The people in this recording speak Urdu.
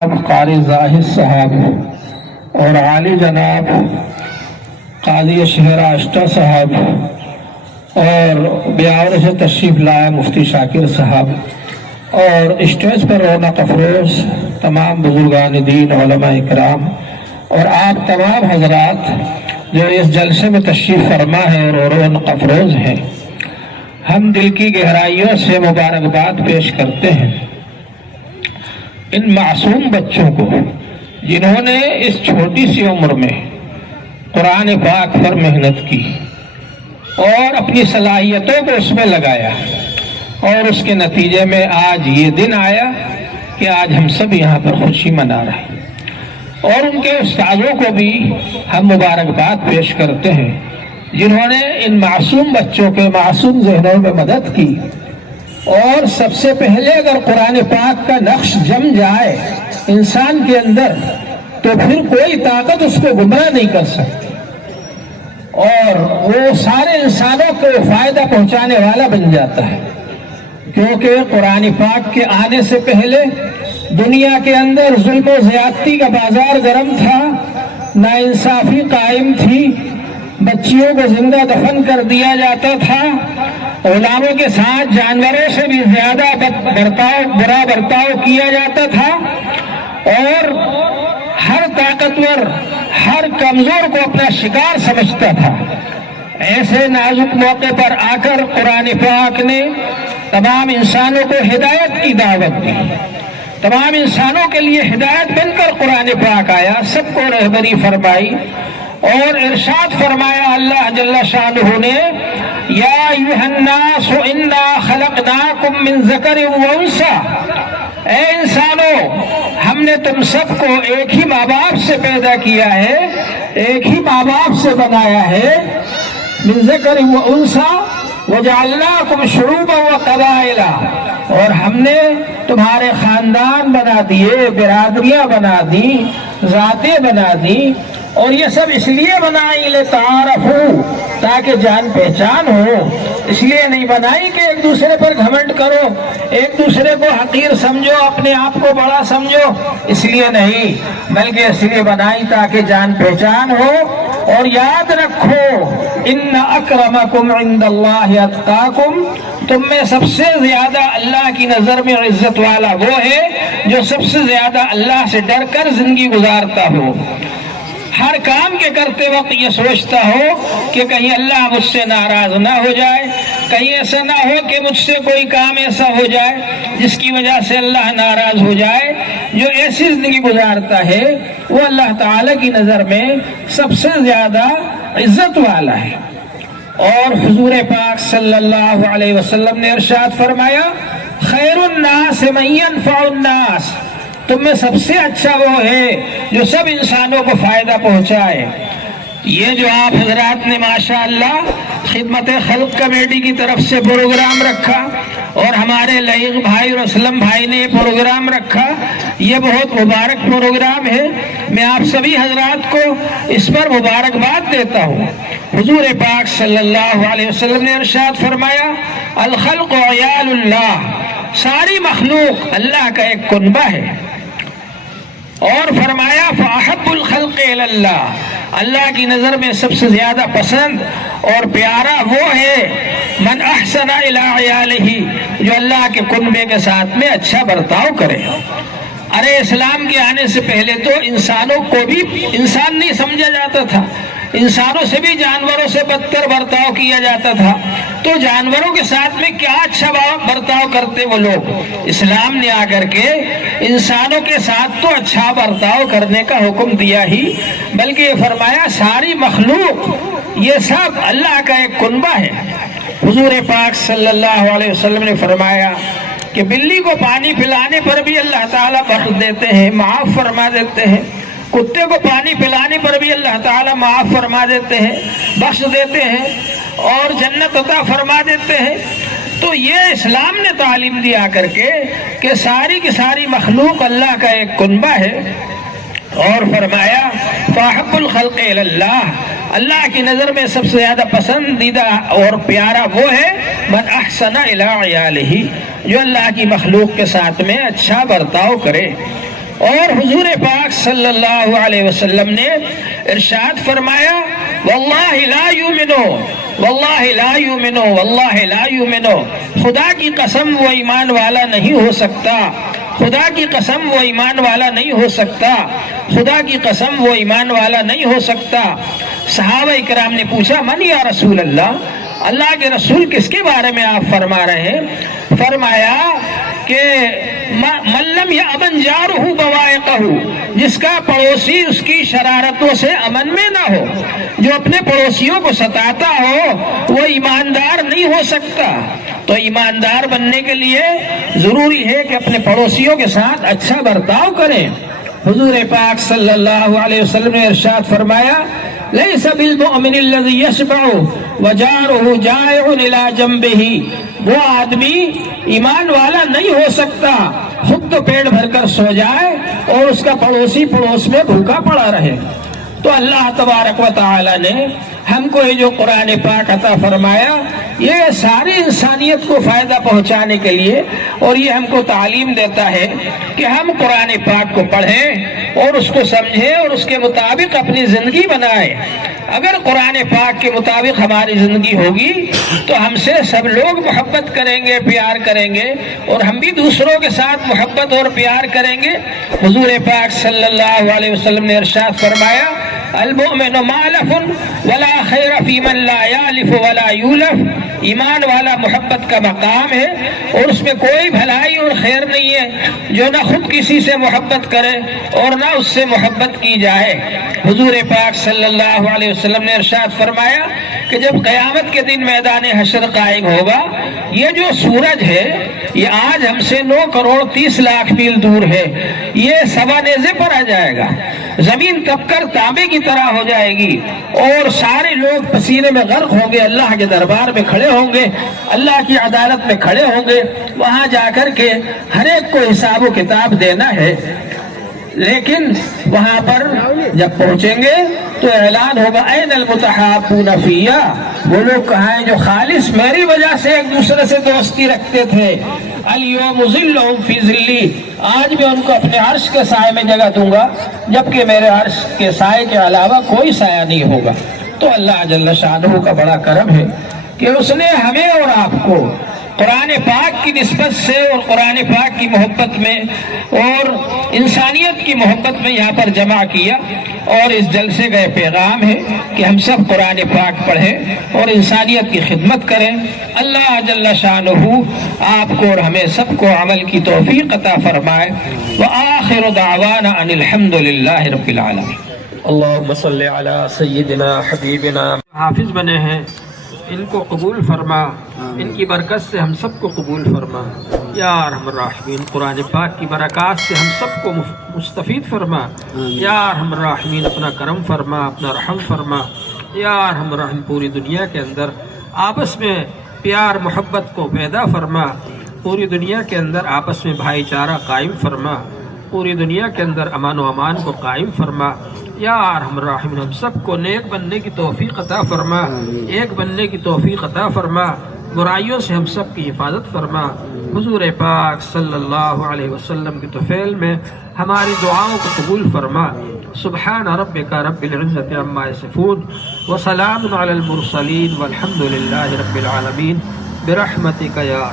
قاری زاہد صاحب اور عالی جناب قاضی شہر آشٹا صاحب اور بیاور سے تشریف لائے مفتی شاکر صاحب اور اسٹیج پر رونق افروز تمام بزرگان دین علماء اکرام اور آپ تمام حضرات جو اس جلسے میں تشریف فرما ہے اور رونق افروز ہیں، ہم دل کی گہرائیوں سے مبارکباد پیش کرتے ہیں ان معصوم بچوں کو جنہوں نے اس چھوٹی سی عمر میں قرآن پاک پر محنت کی اور اپنی صلاحیتوں کو اس میں لگایا اور اس کے نتیجے میں آج یہ دن آیا کہ آج ہم سب یہاں پر خوشی منا رہے ہیں۔ اور ان کے استادوں کو بھی ہم مبارکباد پیش کرتے ہیں جنہوں نے ان معصوم بچوں کے معصوم ذہنوں میں مدد کی۔ اور سب سے پہلے اگر قرآن پاک کا نقش جم جائے انسان کے اندر تو پھر کوئی طاقت اس کو گمراہ نہیں کر سکتی اور وہ سارے انسانوں کو فائدہ پہنچانے والا بن جاتا ہے، کیونکہ قرآن پاک کے آنے سے پہلے دنیا کے اندر ظلم و زیادتی کا بازار گرم تھا، ناانصافی قائم تھی، بچیوں کو زندہ دفن کر دیا جاتا تھا، غلاموں کے ساتھ جانوروں سے بھی زیادہ برا برتاؤ کیا جاتا تھا اور ہر طاقتور ہر کمزور کو اپنا شکار سمجھتا تھا۔ ایسے نازک موقع پر آ کر قرآن پاک نے تمام انسانوں کو ہدایت کی دعوت دی، تمام انسانوں کے لیے ہدایت بن کر قرآن پاک آیا، سب کو رہبری فرمائی اور ارشاد فرمایا اللہ جل شانہ نے، یا ایھا الناس انا خلقناکم من ذکر و انثی، اے انسانوں ہم نے تم سب کو ایک ہی ماں باپ سے پیدا کیا ہے، ایک ہی ماں باپ سے بنایا ہے، من ذکر و انثی وجعلناکم شعوبا و قبائل، اور ہم نے تمہارے خاندان بنا دیے، برادریاں بنا دی، ذاتیں بنا دی، اور یہ سب اس لیے بنائی لتعارفوا، تاکہ جان پہچان ہو، اس لیے نہیں بنائی کہ ایک دوسرے پر گھمنڈ کرو، ایک دوسرے کو حقیر سمجھو، اپنے آپ کو بڑا سمجھو، اس لیے نہیں، بلکہ اس لیے بنائی تاکہ جان پہچان ہو۔ اور یاد رکھو ان اکرمکم عند اللہ اتقاکم، تم میں سب سے زیادہ اللہ کی نظر میں عزت والا وہ ہے جو سب سے زیادہ اللہ سے ڈر کر زندگی گزارتا ہو، ہر کام کے کرتے وقت یہ سوچتا ہو کہ کہیں اللہ مجھ سے ناراض نہ ہو جائے، کہیں ایسا نہ ہو کہ مجھ سے کوئی کام ایسا ہو جائے جس کی وجہ سے اللہ ناراض ہو جائے۔ جو ایسی زندگی گزارتا ہے وہ اللہ تعالی کی نظر میں سب سے زیادہ عزت والا ہے۔ اور حضور پاک صلی اللہ علیہ وسلم نے ارشاد فرمایا، خیر الناس من ينفع الناس، تم میں سب سے اچھا وہ ہے جو سب انسانوں کو فائدہ پہنچائے۔ یہ جو آپ حضرات نے ماشاءاللہ خدمت خلق کمیٹی کی طرف سے پروگرام رکھا اور ہمارے لائق بھائی اور اسلم بھائی نے یہ پروگرام رکھا، یہ بہت مبارک پروگرام ہے، میں آپ سبھی حضرات کو اس پر مبارکباد دیتا ہوں۔ حضور پاک صلی اللہ علیہ وسلم نے ارشاد فرمایا، الخلق عیال اللہ، ساری مخلوق اللہ کا ایک کنبہ ہے، اور فرمایا فاحب الخلق الی اللہ، اللہ کی نظر میں سب سے زیادہ پسند اور پیارا وہ ہے من احسن الی عیالہ، جو اللہ کے کنبے کے ساتھ میں اچھا برتاؤ کرے۔ ارے اسلام کے آنے سے پہلے تو انسانوں کو بھی انسان نہیں سمجھا جاتا تھا، انسانوں سے بھی جانوروں سے بدتر برتاؤ کیا جاتا تھا، تو جانوروں کے ساتھ میں کیا اچھا برتاؤ کرتے وہ لوگ۔ اسلام نے آ کر کے انسانوں کے ساتھ تو اچھا برتاؤ کرنے کا حکم دیا ہی، بلکہ یہ فرمایا ساری مخلوق یہ سب اللہ کا ایک کنبہ ہے۔ حضور پاک صلی اللہ علیہ وسلم نے فرمایا کہ بلی کو پانی پلانے پر بھی اللہ تعالیٰ بخش دیتے ہیں، معاف فرما دیتے ہیں، کتے کو پانی پلانے پر بھی اللہ تعالیٰ معاف فرما دیتے ہیں، بخش دیتے ہیں اور جنت عطا فرما دیتے ہیں۔ تو یہ اسلام نے تعلیم دیا کر کے کہ ساری کی ساری مخلوق اللہ کا ایک کنبہ ہے، اور فرمایا فاحب الخلق الی اللہ، اللہ کی نظر میں سب سے زیادہ پسندیدہ اور پیارا وہ ہے من احسن الی عیالہ، جو اللہ کی مخلوق کے ساتھ میں اچھا برتاؤ کرے۔ اور حضور پاک صلی اللہ علیہ وسلم نے ارشاد فرمایا واللہ لا یؤمنو واللہ لا یؤمنو واللہ لا یؤمنو، خدا کی قسم وہ ایمان والا نہیں ہو سکتا، خدا کی قسم وہ ایمان والا نہیں ہو سکتا، خدا کی قسم وہ ایمان والا نہیں ہو سکتا۔ صحابہ اکرام نے پوچھا من یا رسول اللہ، اللہ کے رسول کس کے بارے میں آپ فرما رہے ہیں؟ فرمایا کہ من لم یأمن جارہ بوائقہ، جس کا پڑوسی اس کی شرارتوں سے امن میں نہ ہو، جو اپنے پڑوسیوں کو ستاتا ہو وہ ایماندار نہیں ہو سکتا۔ تو ایماندار بننے کے لیے ضروری ہے کہ اپنے پڑوسیوں کے ساتھ اچھا برتاؤ کریں۔ حضور پاک صلی اللہ علیہ وسلم نے ارشاد فرمایا لیس بالمؤمن الذی یشبع وجارہ جائع الی جنبہ، وہ آدمی ایمان والا نہیں ہو سکتا خود تو پیٹ بھر کر سو جائے اور اس کا پڑوسی پڑوس میں بھوکا پڑا رہے۔ تو اللہ تبارک و تعالی نے ہم کو یہ جو قرآن پاک عطا فرمایا یہ ساری انسانیت کو فائدہ پہنچانے کے لیے، اور یہ ہم کو تعلیم دیتا ہے کہ ہم قرآن پاک کو پڑھیں اور اس کو سمجھیں اور اس کے مطابق اپنی زندگی بنائیں۔ اگر قرآن پاک کے مطابق ہماری زندگی ہوگی تو ہم سے سب لوگ محبت کریں گے، پیار کریں گے، اور ہم بھی دوسروں کے ساتھ محبت اور پیار کریں گے۔ حضور پاک صلی اللہ علیہ وسلم نے ارشاد فرمایا المؤمن مالف ولا خیر فی من لا یالف ولا یولف، ایمان والا محبت کا مقام ہے اور اس میں کوئی بھلائی اور خیر نہیں ہے جو نہ خود کسی سے محبت کرے اور نہ اس سے محبت کی جائے۔ حضور پاک صلی اللہ علیہ وسلم نے ارشاد فرمایا کہ جب قیامت کے دن میدان حشر قائم ہوگا، یہ جو سورج ہے یہ آج ہم سے 9 کروڑ 30 لاکھ میل دور ہے، یہ سوا نیزے پر آ جائے گا، زمین تپ کر تانبے کی طرح ہو جائے گی اور سارے لوگ پسینے میں غرق ہوں گے، اللہ کے دربار میں کھڑے ہوں گے، اللہ کی عدالت میں کھڑے ہوں گے، وہاں جا کر کے ہر ایک کو حساب و کتاب دینا ہے۔ لیکن وہاں پر جب پہنچیں گے تو اعلان ہوگا این المتحابون فیہ، وہ لوگ کہاں ہیں جو خالص میری وجہ سے ایک دوسرے سے دوستی رکھتے تھے، الیوم ظلہم فی ظلی، آج میں ان کو اپنے عرش کے سائے میں جگہ دوں گا جبکہ میرے عرش کے سائے کے علاوہ کوئی سایہ نہیں ہوگا۔ تو اللہ جل شانہ کا بڑا کرم ہے کہ اس نے ہمیں اور آپ کو قرآن پاک کی نسبت سے اور قرآن پاک کی محبت میں اور انسانیت کی محبت میں یہاں پر جمع کیا، اور اس جلسے کا پیغام ہے کہ ہم سب قرآن پاک پڑھیں اور انسانیت کی خدمت کریں۔ اللہ جل شانہ آپ کو اور ہمیں سب کو عمل کی توفیق عطا فرمائے۔ وآخر دعوانا ان الحمد للہ رب العالمین۔ اللہم صلی علی سیدنا حبیبنا، حافظ بنے ہیں ان کو قبول فرما، ان کی برکت سے ہم سب کو قبول فرما یا ارحم الراحمین۔ قرآن پاک کی برکات سے ہم سب کو مستفید فرما یا ارحم الراحمین۔ اپنا کرم فرما، اپنا رحم فرما یا ارحم الراحمین۔ پوری دنیا کے اندر آپس میں پیار محبت کو پیدا فرما، پوری دنیا کے اندر آپس میں بھائی چارہ قائم فرما، پوری دنیا کے اندر امن و امان کو قائم فرما یا ارحم الراحمین۔ ہم سب کو نیک بننے کی توفیق عطا فرما، ایک بننے کی توفیق عطا فرما، برائیوں سے ہم سب کی حفاظت فرما۔ حضور پاک صلی اللہ علیہ وسلم کی طفیل میں ہماری دعاؤں کو قبول فرما۔ سبحان ربک رب العزت عما یصفون وسلام علی المرسلین والحمد للہ رب العالمین برحمتک یا